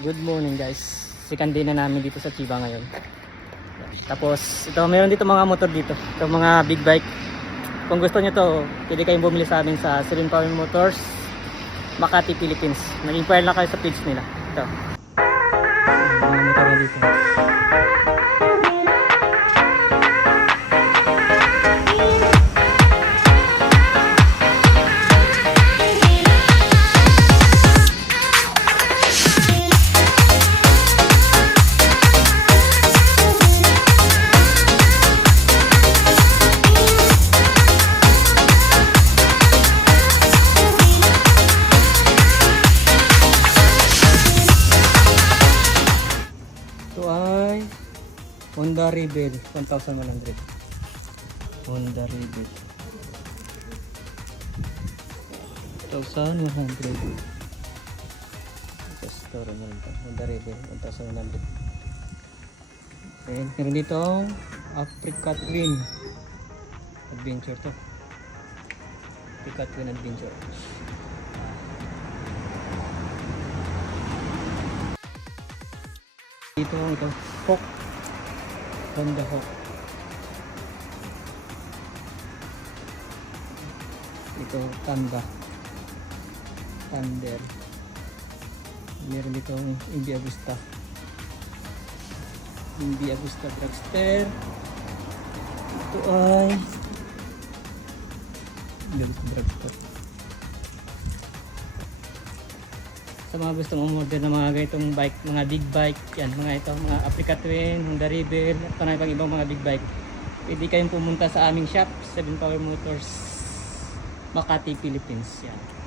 Good morning guys. Second day na namin dito sa Chiba ngayon. Tapos ito, meron dito mga motor dito. Ito mga big bike. Kung gusto nyo to, pwede kayong bumili sa amin sa Sirin Power Motors, Makati, Philippines. Nag-inquire lang kayo sa page nila. Ito. Mga motor na dito. Ito ay Honda Rebel 1100. Honda Rebel 1100. Sa store na rin ito. Honda Rebel 1100. Ayan, meron dito ang Africa Twin Adventure to. Africa Twin Adventure. Dito ito, Hawk, Honda Hawk. Ito, Tanda, Thunder. Meron dito India Agusta, India Agusta Dragster. Ito ay India Agusta Dragster. Sa mga gustong umorder ng mga ganitong bike, mga big bike, yan, mga ito, mga Africa Twin, Honda Rebel, at pang ibang mga big bike, pwede kayong pumunta sa aming shop, 7 Power Motors, Makati, Philippines. Yan.